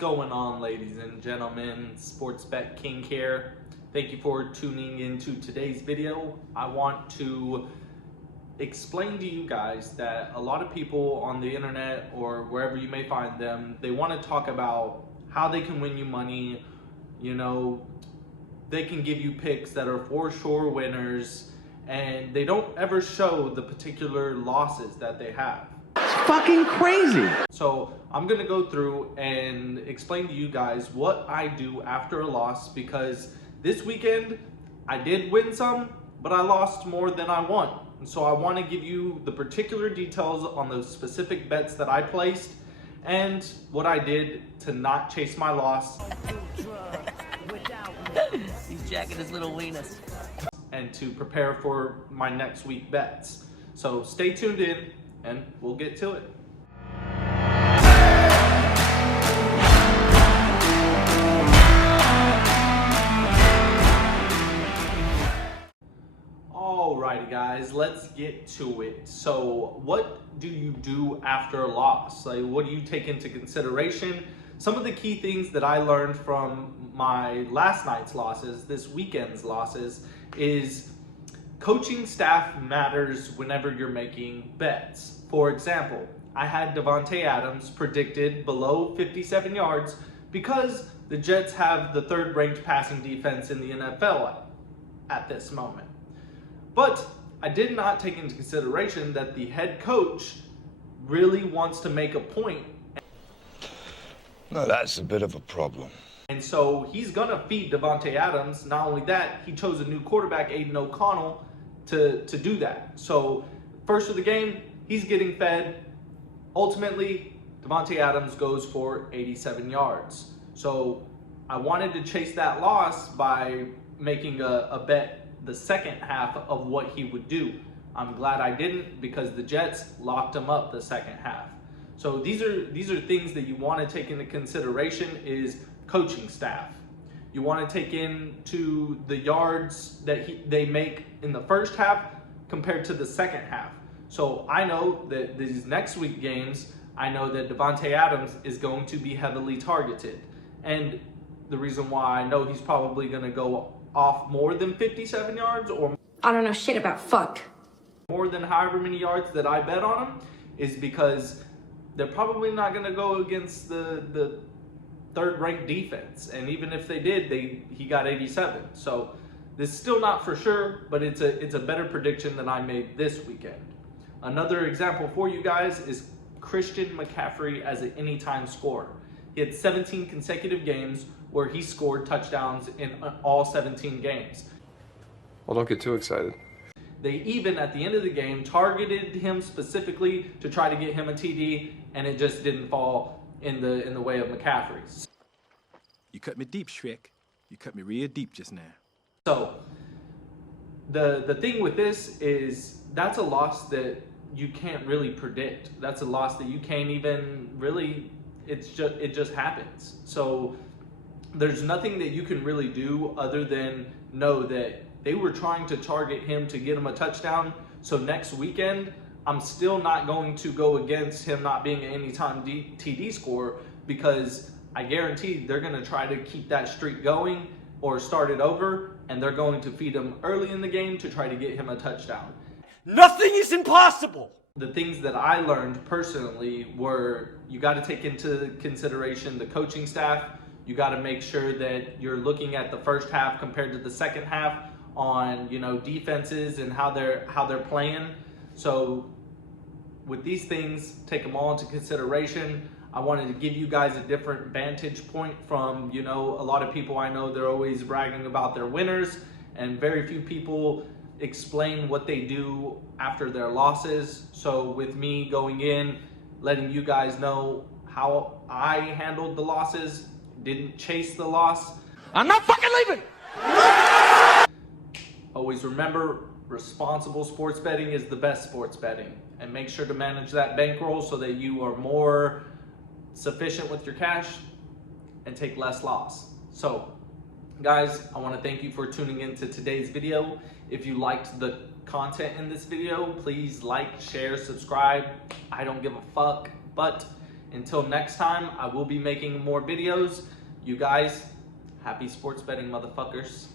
going on, ladies and gentlemen? Sports Bet King here. Thank you for tuning into today's video. I want to explain to you guys that a lot of people on the internet or wherever you may find them, they want to talk about how they can win you money. You know, they can give you picks that are for sure winners, and they don't ever show the particular losses that they have. It's fucking crazy. So I'm gonna go through and explain to you guys what I do after a loss, because this weekend I did win some, but I lost more than I won. And so I want to give you the particular details on those specific bets that I placed and what I did to not chase my loss. He's jacking his little weenus. And to prepare for my next week bets. So stay tuned in and we'll get to it. Alrighty guys, let's get to it. So what do you do after a loss? Like, what do you take into consideration? Some of the key things that I learned from my last night's losses, this weekend's losses, is coaching staff matters whenever you're making bets. For example, I had Davante Adams predicted below 57 yards because the Jets have the third ranked passing defense in the NFL at this moment. But I did not take into consideration that the head coach really wants to make a point. No, that's a bit of a problem. And so he's going to feed Davante Adams. Not only that, he chose a new quarterback, Aiden O'Connell, to do that. So first of the game, he's getting fed. Ultimately, Davante Adams goes for 87 yards. So I wanted to chase that loss by making a bet the second half of what he would do. I'm glad I didn't, because the Jets locked him up the second half. So these are things that you want to take into consideration is coaching staff. You want to take into the yards that they make in the first half compared to the second half. So I know that these next week games, I know that Davante Adams is going to be heavily targeted. And the reason why I know he's probably going to go off more than 57 yards or I don't know shit about fuck. more than however many yards that I bet on him is because they're probably not going to go against the third-ranked defense, and even if they did, he got 87. So this is still not for sure, but it's a better prediction than I made this weekend. Another example for you guys is Christian McCaffrey as an anytime scorer. He had 17 consecutive games where he scored touchdowns in all 17 games. Well, don't get too excited. They even, at the end of the game, targeted him specifically to try to get him a TD, and it just didn't fall in the way of McCaffrey. You cut me deep, Shrek. You cut me real deep just now. So the thing with this is that's a loss that you can't really predict. That's a loss that you can't even really, it just happens. So there's nothing that you can really do other than know that they were trying to target him to get him a touchdown. So next weekend, I'm still not going to go against him not being an anytime TD scorer, because I guarantee they're going to try to keep that streak going or start it over, and they're going to feed him early in the game to try to get him a touchdown. Nothing is impossible. The things that I learned personally were you got to take into consideration the coaching staff. You got to make sure that you're looking at the first half compared to the second half on, you know, defenses and how they're playing. So with these things, take them all into consideration. I wanted to give you guys a different vantage point from, you know, a lot of people I know, they're always bragging about their winners, and very few people explain what they do after their losses. So with me going in, letting you guys know how I handled the losses, didn't chase the loss. I'm not fucking leaving. Always remember, responsible sports betting is the best sports betting, and make sure to manage that bankroll so that you are more sufficient with your cash and take less loss. So guys, I want to thank you for tuning into today's video. If you liked the content in this video, please like, share, subscribe. I don't give a fuck. But Until next time, I will be making more videos. You guys, happy sports betting, motherfuckers.